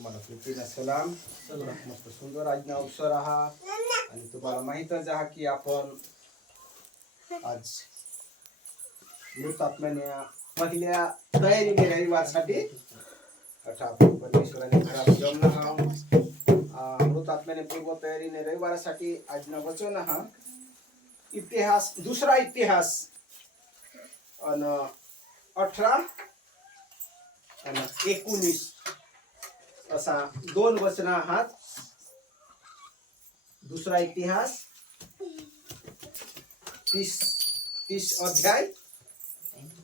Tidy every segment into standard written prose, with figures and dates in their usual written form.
तुम्हाला पृथ्वीला सलाम. मस्त सुंदर आज्ञा अवसर आहात आणि तुम्हाला माहीतच आहे की आपण आज मृत आत्म्याने पहिल्या तयारीने रविवारसाठी आपण परमेश्वराने घरात जमलो आहोत. मृत आत्म्याने पूर्व तयारीने रविवारासाठी आज्ञा वचन हा इतिहास दुसरा इतिहास आणि 18 आणि 19 असा दोन वचन आहात. दुसरा इतिहास 30 अध्याय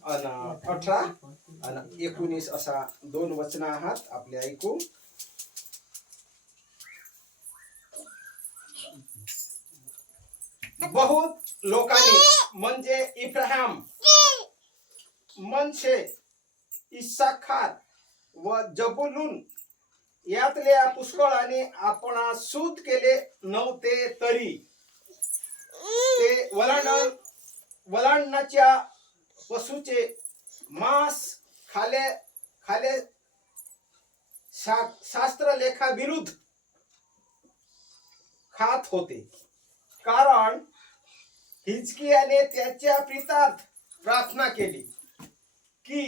आणि 18 आणि 19 असा दोन वचन आहात. आपले ऐकू. बहुत लोकांनी म्हणजे इब्राहिम, मनशे, इस्साखार व जबुलून यातल्या पुष्कळाने आपणा सूत केले नव्हते तरी ते वलांडणाच्या पशुचे मांस खाले खाले शास्त्रलेखाविरुद्ध खात होते. कारण हिजकियाने त्याच्या प्रितार्थ प्रार्थना केली की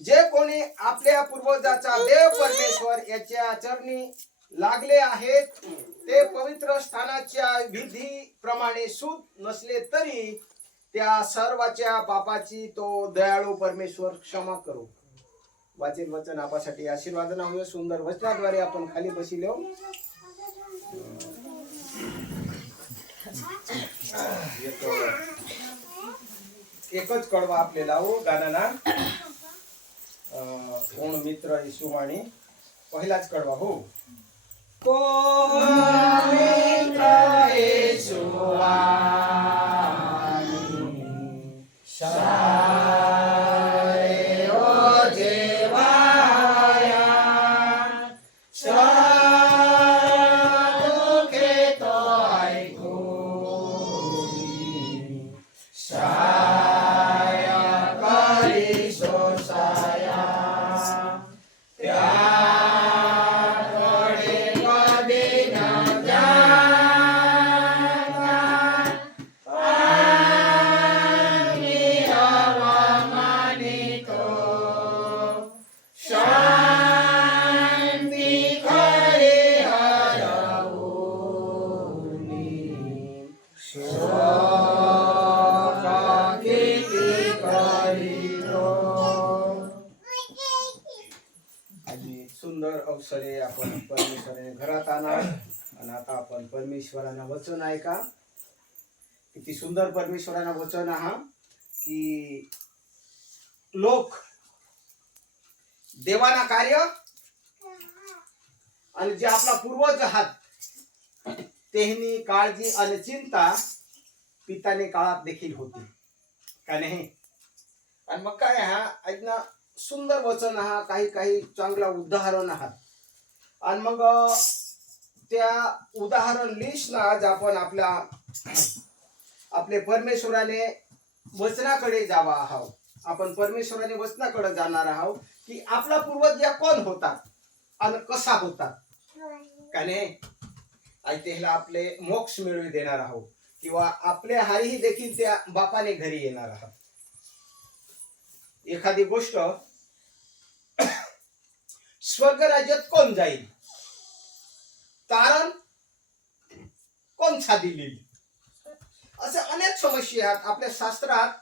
जे कोणी आपल्या पूर्वजाचा देव परमेश्वर याच्या चरणी लागले आहेत ते पवित्र स्थानाच्या विधीप्रमाणे शुद्ध नसले तरी त्या सर्वाच्या पापाची तो दयाळू परमेश्वर क्षमा करू. वाचील वचन आपल्यासाठी आशीर्वादना होय. सुंदर वचनाद्वारे आपण खाली बसिलो. एकच कडवा आपल्याला हो गाण्याला कोण मित्र येशूवाणी पहिलाच कडवा हो. कोण मित्र येशूवाणी शारे ओ जेवाया दुखे तो ऐकू शाया करी सोसाया सुंदर अवसरे आपण परमेश्वराने घरात आणा. आणि आता आपण परमेश्वरानं वचन ऐका. किती सुंदर परमेश्वरानं वचन आहा की लोक देवाना कार्य आणि जे आपला पूर्वज आहात तेहनी काळजी आणि चिंता पिताने काळात देखील होती का नाही. आणि मग काय हा ऐकना सुंदर वचन हा काही काही चांगला उदाहरण आहात. आणि मग त्या उदाहरण लिस्ट ना आज आपण आपले परमेश्वराने वचनाकडे जावा आहोत. आपण परमेश्वराने वचनाकडे जाणार आहोत की आपला पूर्वज या कोण होता आणि कसा होता का नाही. आज त्याला आपले मोक्ष मिळवून देणार आहोत किंवा आपल्या हारीही देखील त्या बापाने घरी येणार आहात. एखादी गोष्ट स्वर्ग राज्यात कोण जाईल, तारण कोण साधिली, असे अनेक समस्या आहेत. आपल्या शास्त्रात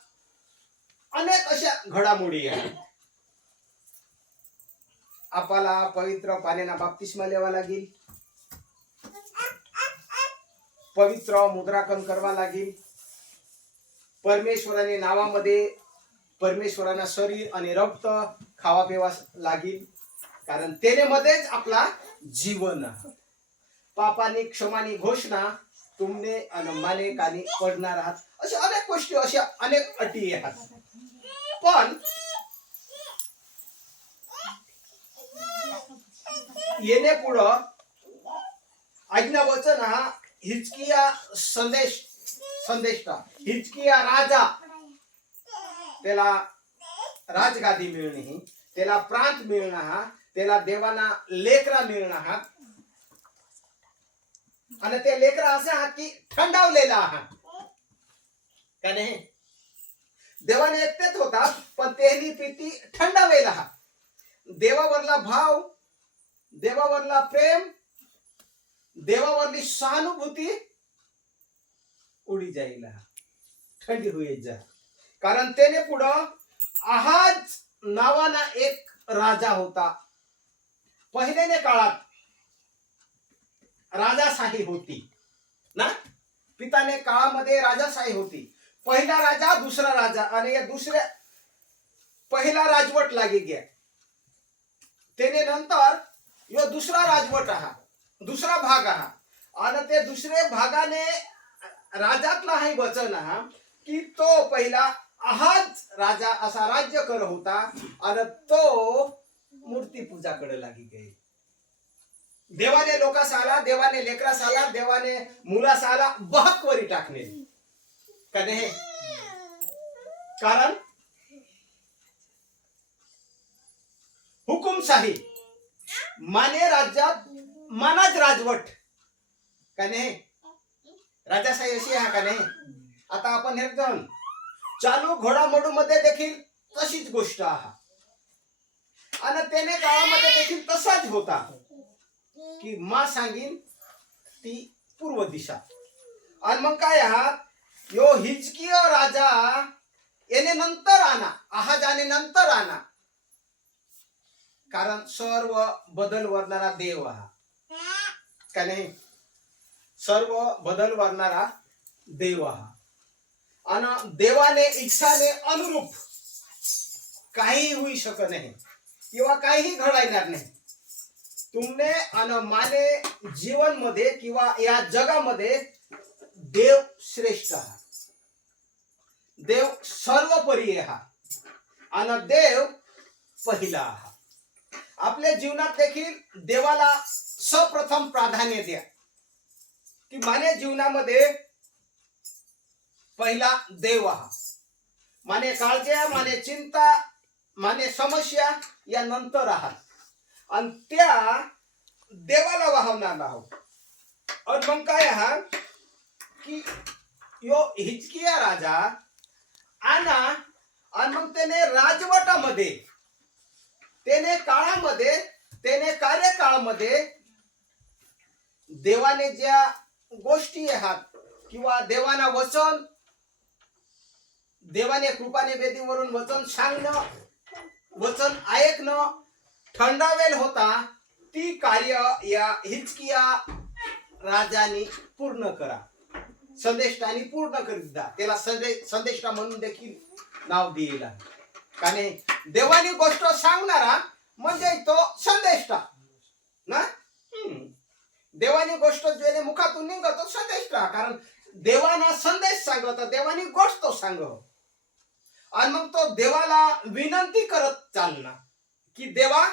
अनेक अशा घडामोडी आहेत. आपल्याला पवित्र पाण्याने बाप्तिस्मा लेवा लागेल, पवित्र मुद्राकन करवा लागेल, परमेश्वराने नावामध्ये परमेश्वराना शरीर आणि रक्त खावा पिवा लागेल. कारण त्यामध्येच आपला जीवन. पापानी क्षमानी घोषणा तुमने आणि माने कानी पडणार आहात. अशा अनेक गोष्टी अशा अनेक अटी आहेत. पण येणे पुढं आज्ञा वचन हा हिजकिया संदेष्टा हिजकिया राजा त्याला राजगादी मिळणे त्याला प्रांत मिळणं हा त्याला देवाना लेकरा मिळणार आहात आणि ते लेकरा असे आहात की थंडावलेला आहात का नाही. देवाने एकटेच होता पण तेही प्रीती थंडावेला आहात. देवावरला भाव, देवावरला प्रेम, देवावरली सहानुभूती उडी जाईल, थंडी होईल जा. कारण त्याने पुढं आहाज नावाना एक राजा होता. पहिल्याने काळात राजाशाही होती ना, पिताने काळामध्ये राजाशाही होती. पहिला राजा, दुसरा राजा आणि या दुसऱ्या पहिला राजवट लागी गया. त्याने नंतर यो दुसरा राजवट हा, दुसरा भाग हा, आणि ते दुसरे भागाने राजातला हे वचन हा की तो पहिला आहाज राजा असा राज्य कर होता आणि तो मूर्ती पूजाकडे लागी गई. देवाने लोकास आला, देवाने लेकरास आला, देवाने मुलास आला बहकवरी टाकणे का नाही. कारण हुकुमशाही माने राज्यात मानाच राजवट का नाही. राजाशाही अशी आहे का नाही. आता आपण हे जाऊन चालू घोडामोडू मध्ये देखील तशीच गोष्ट आहे आणि त्याने काळामध्ये देखील तसाच होता की मा सांगीन ती पूर्व दिशा. आणि मग काय आहात यो हिजकिया राजा याने नंतर आणा, आहाजाने नंतर आणा. कारण सर्व बदल वरणारा देव हा का नाही. सर्व बदल वरणारा देव हा आणि देवाने इच्छाने अनुरूप काही होऊ शकत नाही किंवा काही घडायणार नाही. तुमने आणि माने जीवन मध्ये किंवा या जगामध्ये देव श्रेष्ठ हा, देव सर्वपरी हा आणि देव पहिला हा. आपल्या जीवनात देखील देवाला सर्वप्रथम प्राधान्य द्या की माने जीवनामध्ये पहिला देव हा. माने काळज्या, माने चिंता, माने समस्या या नंतर आहात आणि त्या देवाला वाहवणार आहोत. आणि मग काय आहात की यो हिजकिया राजा आणा आणि मग त्याने राजवटामध्ये, त्याने काळामध्ये, त्याने कार्यकाळामध्ये देवाने ज्या गोष्टी आहात किंवा देवाना वचन, देवाने कृपाने वेदीवरून वचन सांगणं, वचन ऐकणं थंडावेल होता, ती कार्य या हिजकिया राजाने पूर्ण करा, संदेष्टाने पूर्ण करीत जा. त्याला संदेष्टा म्हणून देखील नाव दिलेलं आहे का नाही. देवानी गोष्ट सांगणारा म्हणजे तो संदेष्टा ना. देवानी गोष्ट ज्याने मुखातून निघतो संदेष्टा. कारण देवाना संदेश सांगत, देवानी गोष्ट सांग आणि मग तो देवाला विनंती करत चालणार की देवा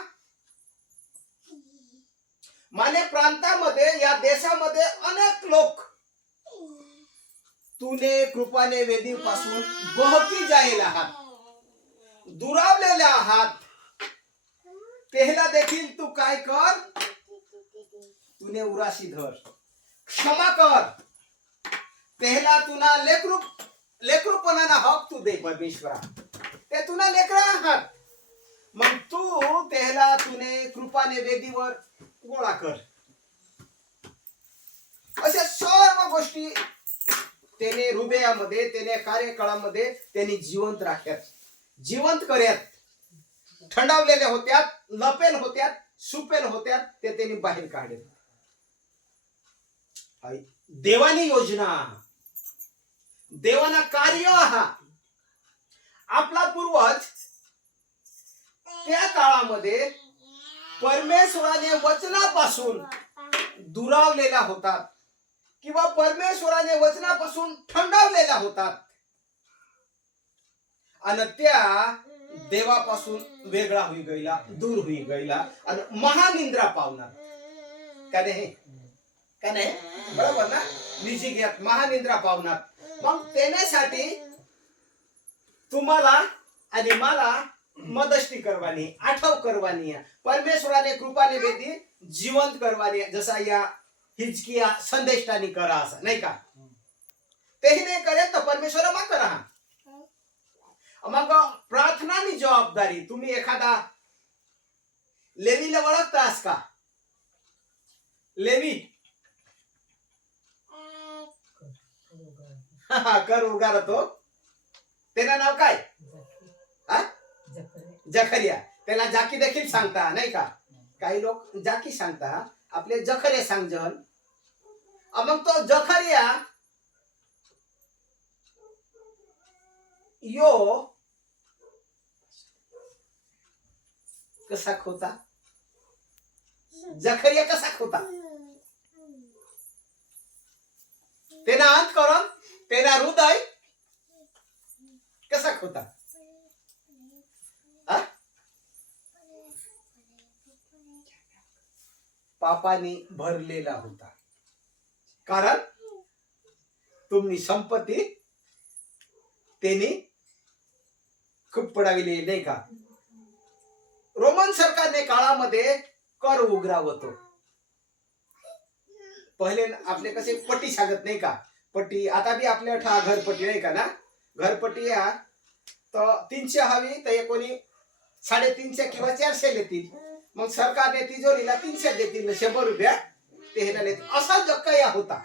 माने प्रांतामध्ये, या देशामध्ये अनेक लोक तुने कृपाने वेदीपासून बहकी जायला आहात, दुरावलेले आहात. तेहला देखील तू काय कर, तुने उराशी धर, क्षमा कर. तेहला तुना लेकरूपणाना हक तू दे परमेश्वरा. ते तुना लेकरा आहात, मग तू तेहला तुने कृपाने वेदीवर गोळा कर. अशा सर्व गोष्टी त्याने हृदयामध्ये, त्याने कार्यकाळामध्ये त्यांनी जिवंत राख्यात, जिवंत कर्यात. थंडावलेल्या होत्यात, लपेल होत्यात, सुपेल होत्यात, ते त्यांनी बाहेर काढले. देवानी योजना, देवाना कार्य हा. आपला पूर्वज त्या काळामध्ये परमेश्वराने वचनापासून दुरावलेला होतात किंवा परमेश्वराने वचनापासून थंडावलेला होतात आणि त्या देवापासून वेगळा होई गईला, दूर होई गईला आणि महानिंद्रा पावणार का नाही. का नाही बरोबर ना. निजी घ्यात महानिंद्रा पावणार. मग त्यासाठी तुम्हाला आणि मला मदस्ती करवानी, आठव करवानी, परमेश्वराने कृपाने वेदी जिवंत करवानी, जसा या हिजकिया संदेष्टानी करा असा नाही का. तेही नाही करेल तर परमेश्वर मग करा. मग प्रार्थनानी जबाबदारी. तुम्ही एखादा लेवीला ओळखतास का? लेवी कर उगारतो. त्याला नाव काय? जखरिया. त्याला जाकी देखील सांगता नाही का. काही लोक जाकी सांगता, आपले जखरे सांगजन. मग तो जखरिया यो कसा होता? जखरिया कसा होता? तेना अंतकरण, तेना हृदय कसा होता? पापाने भरलेला होता. कारण तुम्ही संपत्ती त्यांनी खूप पडाविली नाही का. रोमन सरकारने काळामध्ये कर उघरावतो. पहिले आपले कसे पट्टी सांगत नाही का. पट्टी आता बी आपल्या घरपट्टी नाही का ना. घरपट्टी या तर 300 हवी तर कोणी 350 किंवा 400 लेतील. मग सरकारने तिजोरीला 300 देतील, 100 रुपया ते ह्याला देतील. असा जक्कया होता.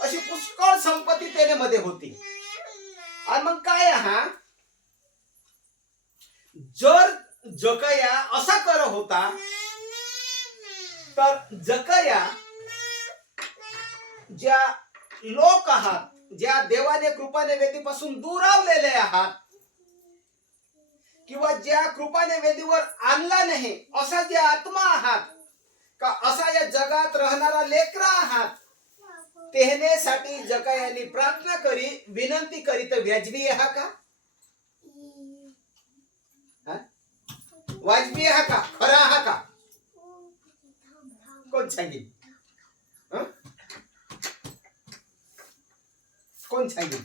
अशी पुष्कळ संपत्ती त्याने मध्ये होती. आणि मग काय जर जकया असा कर होता तर जकया ज्या लोक आहात, ज्या देवाने कृपाने वेदीपासून दुरावलेले आहात, किंवा ज्या कृपाने वेदीवर आणला नाही असा जे आत्मा आहात का, असा या जगात राहणारा लेकरा आहात, तेहनेसाठी जकयानी प्रार्थना करी, विनंती करी तर व्याजबी हा का? वाजबी हा का? खरा हा का? कोण सांगेल? कोण सांगेल?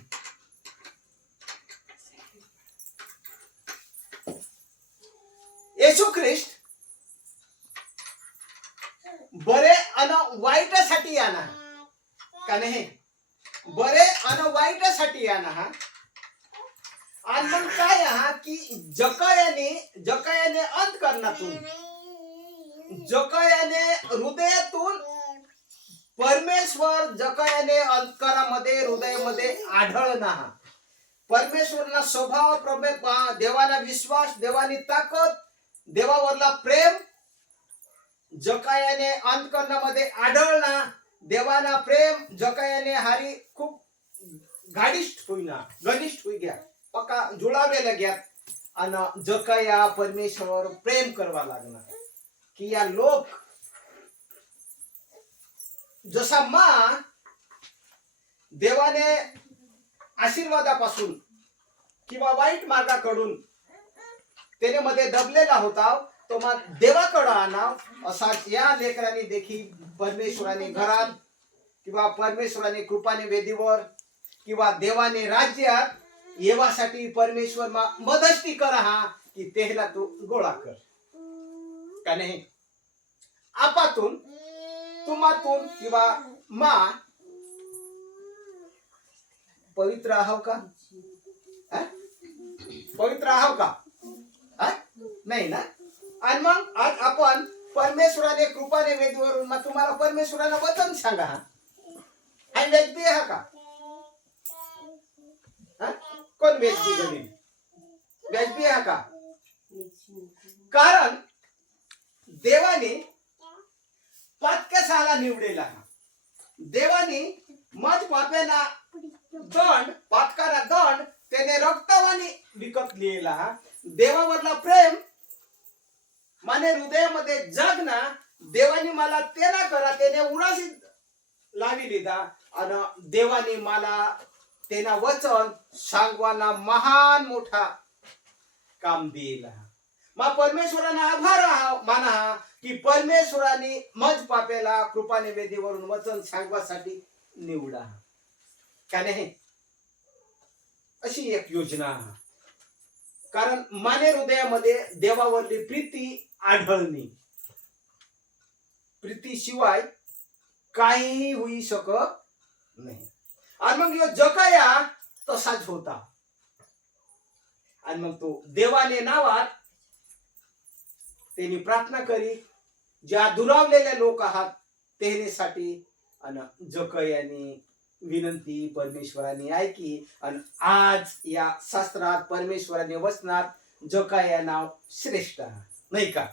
येशू ख्रिस्त बरे अन वाईटासाठी याना का नाही? बरे अन वाईटासाठी याना. आणि मग काय की जकयाने अंतकरणातून, जकयाने हृदयातून परमेश्वर जकयाने अंतकरामध्ये हृदयामध्ये आढळना. परमेश्वरना स्वभाव, देवाना विश्वास, देवानी ताकद, देवावरला प्रेम जकयाने अंतकरणामध्ये आढळना. देवाना प्रेम जकयाने हारी खूप घनिष्ठ होईना, घनिष्ठ होई गया, पक्का जुळावेला गया. आणि जकया परमेश्वर प्रेम करवा लागला की या लोक जसा देवाने आशीर्वादापासून किंवा वाईट मार्गाकडून त्याने मध्ये दबलेला होता, तो मग देवाकडे आणाव. असाच या लेकरांनी देखील परमेश्वराने घरात किंवा परमेश्वराने कृपाने वेदीवर किंवा देवाने राज्यात येवासाठी परमेश्वर मदस्ती करा की तेहला तू गोळा कर का नाही. आपातून, तुम्हातून किंवा पवित्र आहाव का? पवित्र आहाव का? नाही ना. आणि मग आज आपण परमेश्वराने कृपाने वेदीवरून मग तुम्हाला परमेश्वराला वचन सांगा. हा व्याजबी आहे का? कोण व्याजबी घडी? व्याजबी आहे का? कारण देवाने पातक्यासाला निवडेला. देवाने मज पाप्याना दंड, पातकाला दंड त्याने रक्तावानी विकत लिहिला. देवावरला प्रेम माने हृदयामध्ये जगना. देवानी मला ते ना करा, त्याने उराशी लावी लिदा. आणि देवानी मला तेना वचन सांगवाना महान मोठा काम दिला. मग परमेश्वराने आभार माना की परमेश्वराने मज पाप्याला कृपाने वेदीवरून वचन सांगवासाठी निवडा का नाही. अशी एक योजना कारण माने हृदयामध्ये देवावरली प्रीती आढळणी, प्रीतीशिवाय काहीही होऊ शकत नाही. आणि मग ह्यो जकाया तसाच होता. आणि मग तो देवाने नावात त्यांनी प्रार्थना करी, ज्या दुरावलेल्या लोक आहात त्यासाठी. आणि जकायाने विनंती परमेश्वराने ऐकी. आणि आज या शास्त्रात परमेश्वराने वचनात जकाया नाव श्रेष्ठ आहे, नाही का?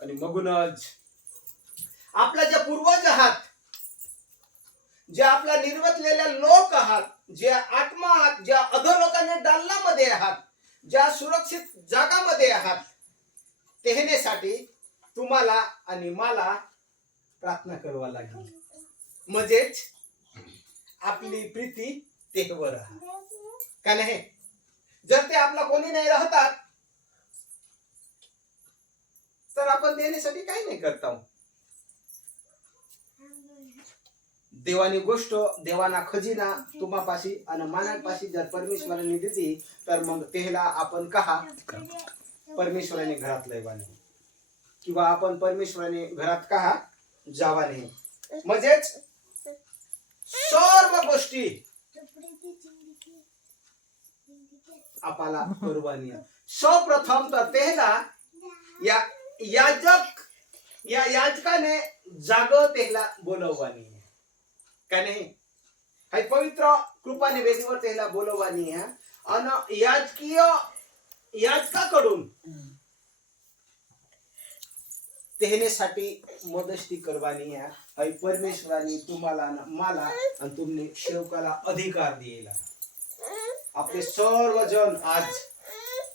आणि मगूनच आपला जे पूर्वज आहात, जे आपला निर्वतलेल्या लोक आहात, जे आत्मा आहात, ज्या अधोलोकाने डालनामध्ये आहात, ज्या सुरक्षित जागामध्ये आहात, तेहनेसाठी तुम्हाला आणि मला प्रार्थना करावा लागेल. म्हणजेच आपली प्रीती तेहवर आहे का नाही? जर ते आपला कोणी नाही राहतात तर आपण देण्यासाठी काही नाही करता. देवानी गोष्ट, देवाना खजिना तुम्हापाशी आणि मानवापाशी जर परमेश्वराने दिली तर मग त्याला आपण कहा परमेश्वराने घरात लयवा नाही, किंवा आपण परमेश्वराने घरात कहा जावा नाही. म्हणजेच सर्व गोष्टी आपल्याला परवानी. सर्वप्रथम तर त्याला या याजकाने जाग त्याला बोलववानी का नाही? हाय पवित्र कृपाने वेदीवर त्याला बोलववानी आहे. आणि याजकाकडून तेहनेसाठी मदस्ती करवानी आहे. हाय परमेश्वराने तुम्हाला मला आणि तुम्ही सेवकाला अधिकार दिला. आपले सर्वजण आज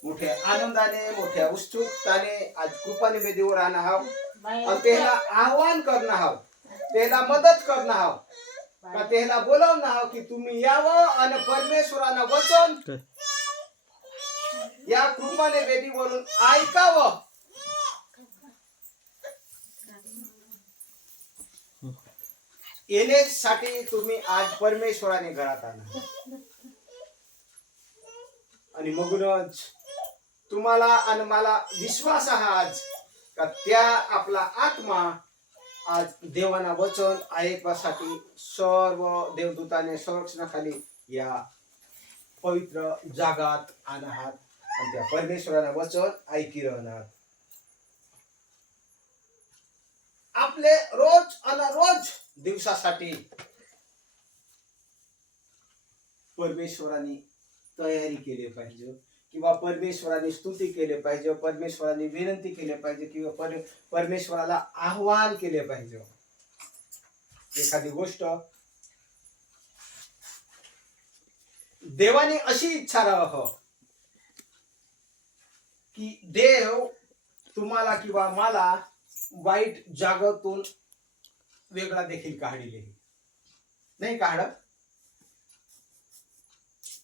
मोठ्या आनंदाने, मोठ्या उत्सुकताने आज कृपाने वेदीवर आणा हाव आणि त्याला आव्हान करणं हाव, त्याला मदत करणं हाव, का त्याला बोलावणं हाव की तुम्ही यावं आणि परमेश्वरानं वचन या कृपाने वेदीवरून ऐकावं. येण्यासाठी तुम्ही आज परमेश्वराने घरात आणा. आणि मगूनच तुम्हाला आणि मला विश्वास आहे आज का त्या आपला आत्मा आज देवाना वचन ऐकण्यासाठी सर्व देवदूताने संरक्षणाखाली या पवित्र जागात आणहात आणि त्या परमेश्वराने वचन ऐकी राहणार. आपले रोज आणि रोज दिवसासाठी परमेश्वराने तयारी केली पाहिजे, किंवा परमेश्वराने स्तुती केले पाहिजे, परमेश्वराने विनंती केली पाहिजे, किंवा परमेश्वराला आव्हान केले पाहिजे. एखादी गोष्ट देवाने अशी इच्छा राहावं की देव तुम्हाला किंवा मला वाईट जागातून वेगळा देखील काढले नाही काढत.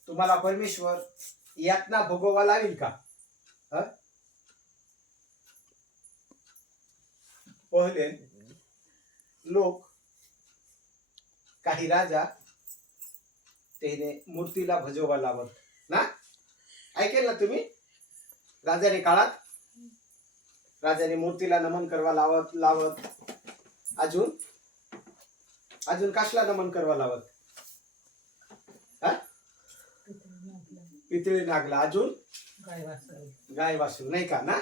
तुम्हाला परमेश्वर यातना भोगावा लागेल का? पहिले लोक काही राजा त्याने मूर्तीला भजवा लावत ना, ऐकेल ना तुम्ही? राजाने काळात राजाने मूर्तीला नमन करवा लावत अजून कसला नमन करवा लावत? पितळी नागला, अजून गाय वासरू नाही का ना.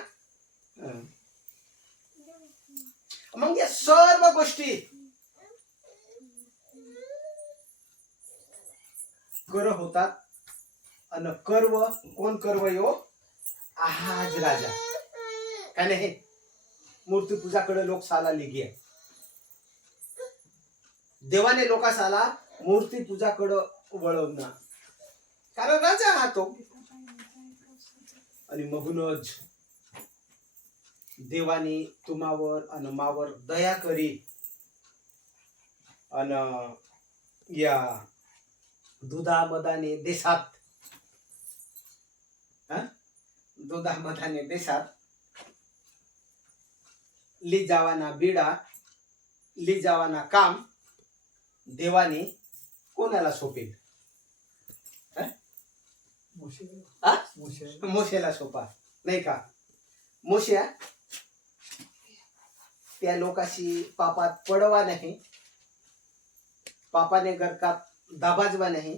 मग या सर्व गोष्टी कर होतात. आणि कर्व कोण कर्व यो आज राजा का नाही? मूर्ती पूजाकडे लोक साला लिगी आहे. देवाने लोकासाला मूर्ती पूजाकडे वळवणार, कारण राजा हा तो. आणि म्हणूनच देवाने तुम्हावर आणि मावर दया करी आणि या दुधामदाने देशात दुधामदाने देशात ली जावाना बिडा, ली जावाना काम देवाने कोणाला सोपेल? हा? मोशेला सोपा नाही का? मोशा त्या लोकाशी पापात पडवा नाही, पापाने गरकात दाबाजवा नाही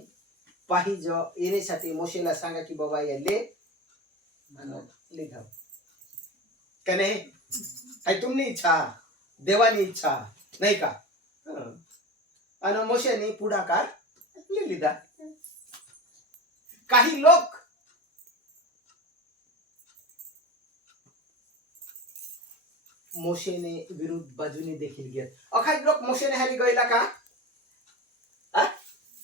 पाहिजे येण्यासाठी मोशेला सांगा की बाबा या ले घाव का नाही? आहे तुमनी इच्छा, देवानी इच्छा नाही का? आणि मोशेने पुढाकार लिहिला. काही लोक मोशेने विरुद्ध बाजूने देखील गेले. अखाई लोक मोशेने हारी गयला का?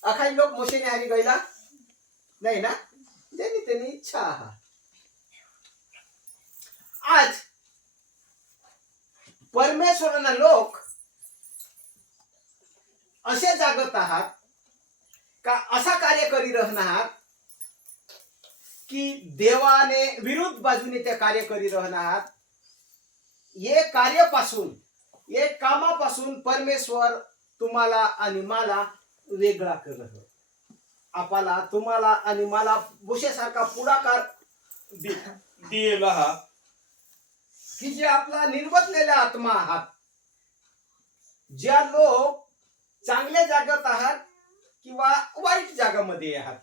अखाई लोक मोशेने हारी गयला नाही ना? ज्यांनी त्यांनी इच्छा आहात. आज परमेश्वराना लोक असे जागत आहात का असा कार्य करी राहणार की देवाने विरुद्ध बाजूने ते कार्य करी राहणार. ये कार्यापासून ये कामापासून परमेश्वर तुम्हाला आणि मला वेगळा करत. आपला तुम्हाला आणि मला मोशेसारखा पुढाकार दिला हा की जे आपला निर्वतलेला आत्मा आहात, ज्या लोक चांगल्या जागेत आहात किंवा वाईट जागामध्ये आहात,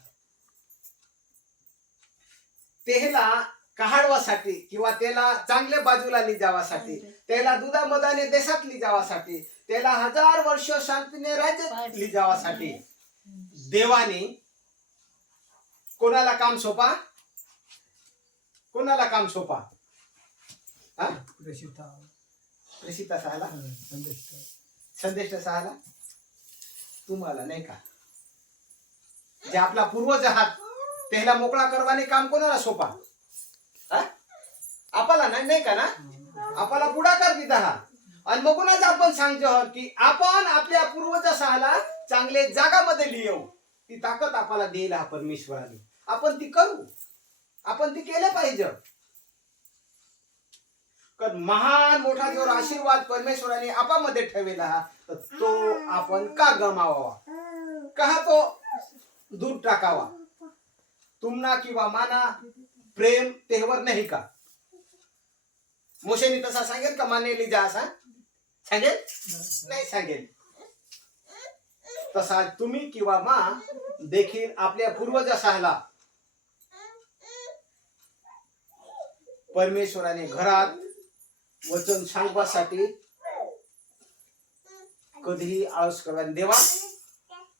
त्याला काढवासाठी किंवा त्याला चांगल्या बाजूला जावासाठी, त्याला दुधामधाने देशात जावासाठी, त्याला 1000 वर्ष शांतीने राज्यात जावासाठी देवाने कोणाला काम सोपा? कोणाला काम सोपा? प्रेषिता सहाला, संदेश सहाला तुम्हाला नाही का? जे आपला पूर्वज आहात त्याला मोकळा करवाने काम कोणाला सोपा? आपला नाही का ना? आपला पुढाकार दिला हा. आणि मगूनच आपण सांगतो की आपण आपल्या पूर्वजाला चांगले जागामध्ये लिहू. ती ताकद आपल्याला देईल हा परमेश्वराने. आपण ती करू, आपण ती केलं पाहिजे. कारण महान मोठा जो आशीर्वाद परमेश्वराने आपामध्ये ठेवला हा, तर तो आपण का गमावावा? का तो दूर टाकावा? तुमना किंवा माना प्रेम तेहवर नाही का? मोशेने तसा सांगेल का मानेली जा असा? सांगेल? नाही सांगेल. तसा तुम्ही किंवा मा देखील आपल्या पूर्वजाला परमेश्वराने घरात वचन सांगण्यासाठी कधीही आळस करवाने. देवा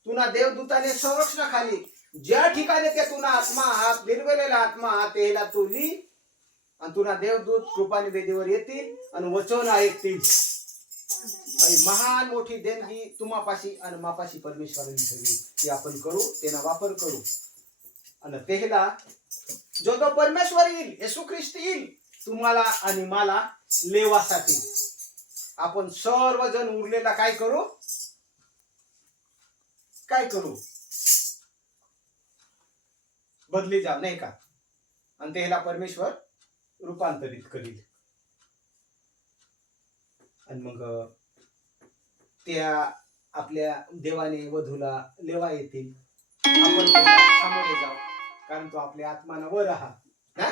तुना देवदूताने संरक्षणाखाली ज्या ठिकाणी ते तुना आत्मा आहात, निर्वलेला आत्मा आहात, त्याला तू ली आणि तुना देवदूत कृपाने वेदीवर येतील आणि वचन ऐकतील. महान मोठी देणगी तुम्हापाशी आणि मापाशी परमेश्वराने ठेवली. ती आपण करू, त्याचा वापर करू. आणि त्याला जो तो परमेश्वर येईल, येशू ख्रिस्त येईल तुम्हाला आणि मला लेवासाठी. आपण सर्वजण उरलेला काय करू? काय करू? बदली जा नाही का? आणि त्याला परमेश्वर रूपांतरित करील. आणि मग त्या आपल्या देवाने वधूला लेवा येतील. आपण त्याला सामोरे जाऊ, कारण तो आपल्या आत्माना वर आहात ना.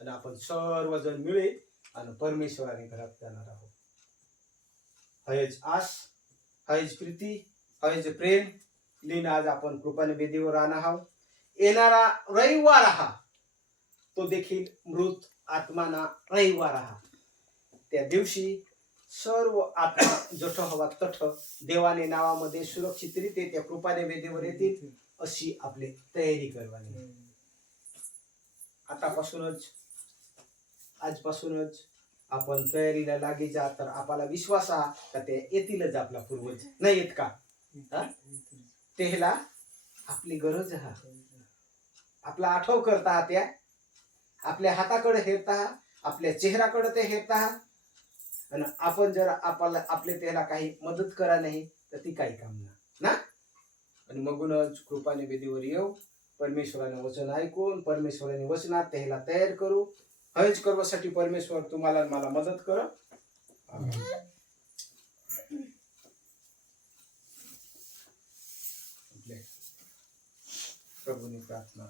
आणि आपण सर्वजण मिळे आणि परमेश्वराने घरात जाणार आहोत. हयच आस, हयच प्रीती, हयच प्रेम लीन आज आपण कृपाने वेदीवर राहणार आहोत. येणारा रविवार आहा तो देखील मृत आत्माना रविवार आहा. त्या दिवशी सर्व आत्मा जठ हवा तठ देवाने नावामध्ये सुरक्षितरित्या त्या कृपाने वेदीवर येतील अशी आपली तयारी करवानी. आतापासूनच आजपासूनच आपण तयारीला लागी जा. तर आपला विश्वास हा का ते येतीलच. आपला पूर्वज नाही येत का? त्याला आपली गरज आहे. आपला आठव करता त्या आपल्या हाताकडे हेरता, आपल्या चेहऱ्याकडे ते हेरता. आणि आपण जर आपले त्याला काही मदत करा नाही तर ती काही काम ना. आणि मगूनच कृपाने वेदीवर येऊ, परमेश्वराने वचन ऐकून परमेश्वराने वचनात त्याला तयार करू. हज करण्यासाठी परमेश्वर तुम्हाला मला मदत कर. प्रभूनी प्रार्थना.